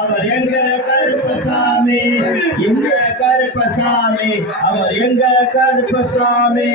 அவர் எங்க கருப்பசாமி, எங்க கருப்பசாமி, அவர் எங்க கருப்பசாமி.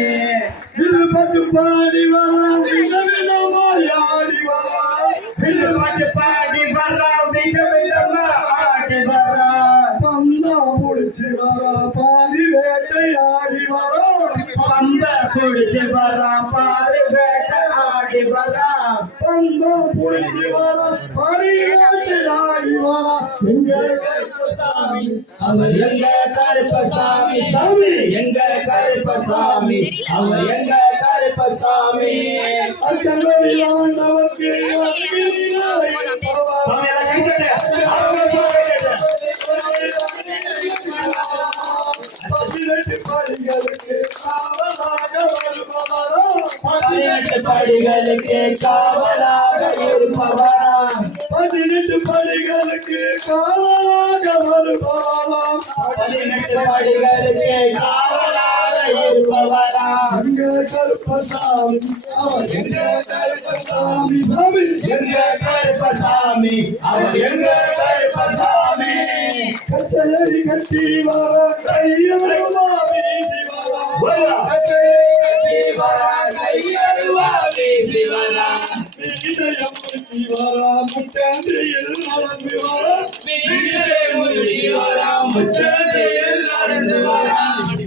இது பட்டு பாடி வரான் விதவிதமாய் ஆடி வரான், இது பட்டு பாடி வரான் விதவிதமா ஆடி வரான். பந்தா புடிச்சு வரா பாரி வேட்டை ஆடி வரான், பந்தா புடிச்சு வரா பாரி வேட்டை ஆடி வரான், பந்தா புடிச்சு வரா பாரி வேட்டை ஆடி வரான். எங்க கருப்பசாமி, அவர் எங்க கருப்பசாமி, சாமி எங்க கருப்பசாமி, அவர் எங்க கருப்பசாமி. அச்சங்கவியானவர்க்கு படிகளுக்கு காவலாக இருப்பவராம், 18 படிகளுக்கு காவலாக வருபவராம், 18 படிகளுக்கு காவலாக இருப்பவராம். எங்க கருப்பசாமி, அவர் எங்க கருப்பசாமி, சாமி எங்க கருப்பசாமி, அவர் எங்க கருப்பசாமி. கச்சேரி கட்டி வர கையருவா வீசி வர, கச்சேரி கட்டி வர கையருவா வீசி வர, விஜயமுருகி வர முச்சந்தியில் நடந்து வர, விஜயமுருகி வர முச்சந்தியில் நடந்து வர,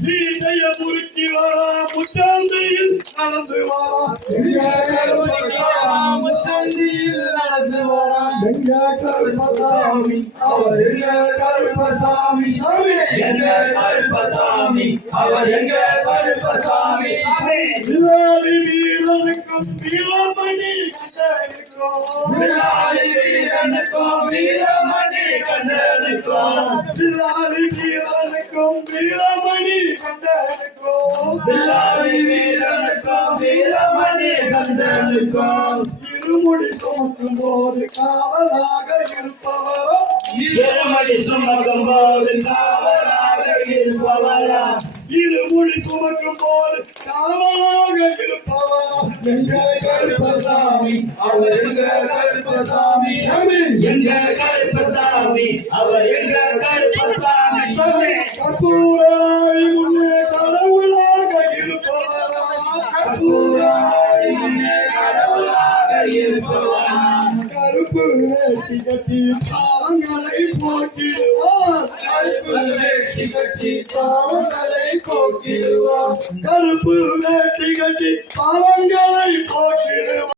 விஜயமுருகி வர முச்சந்தியில் நடந்து வர. எங்க கருப்பசாமி முச்சந்தியில் நடந்து வர, எங்க கருப்பசாமி, அவர் எங்க கருப்பசாமி, சாமி எங்க கருப்பசாமி, அவர் எங்க கருப்பசாமி. வில்லாளி வீரனுக்கும் வீரமணி கண்டனுக்கும், வில்லாளி வீரனுக்கும் வீரமணி கண்டனுக்கும், வில்லாளி வீரனுக்கும் வீரமணி கண்டனுக்கும், வில்லாளி வீரனுக்கும் வீரமணி கண்டனுக்கும். இருமுடி சுமக்கும் போது காவலாக இருப்பவரோ, இருமுடி சுமக்கும் போது காவலாக இருப்பவரா, இருமுடி சுமக்கும் போது காவலாக இருப்பவரா. எங்க கருப்பசாமி, அவர் எங்க கருப்பசாமி, எங்க கருப்பசாமி, அவர் எங்க கருப்பசாமி. கற்பூராய் முன்னே கடவுளாக இருப்பவரா, கற்பூராய் முன்னே கடவுளாக இருப்பவரா. கருப்பு வேட்டி கட்டி பாவங்களை போக்கிடுவார், கருப்பு வேட்டி கட்டி பாவங்களை போக்கிடுவார், கருப்பு வேட்டி கட்டி பாவங்களை போக்கிடுவார்.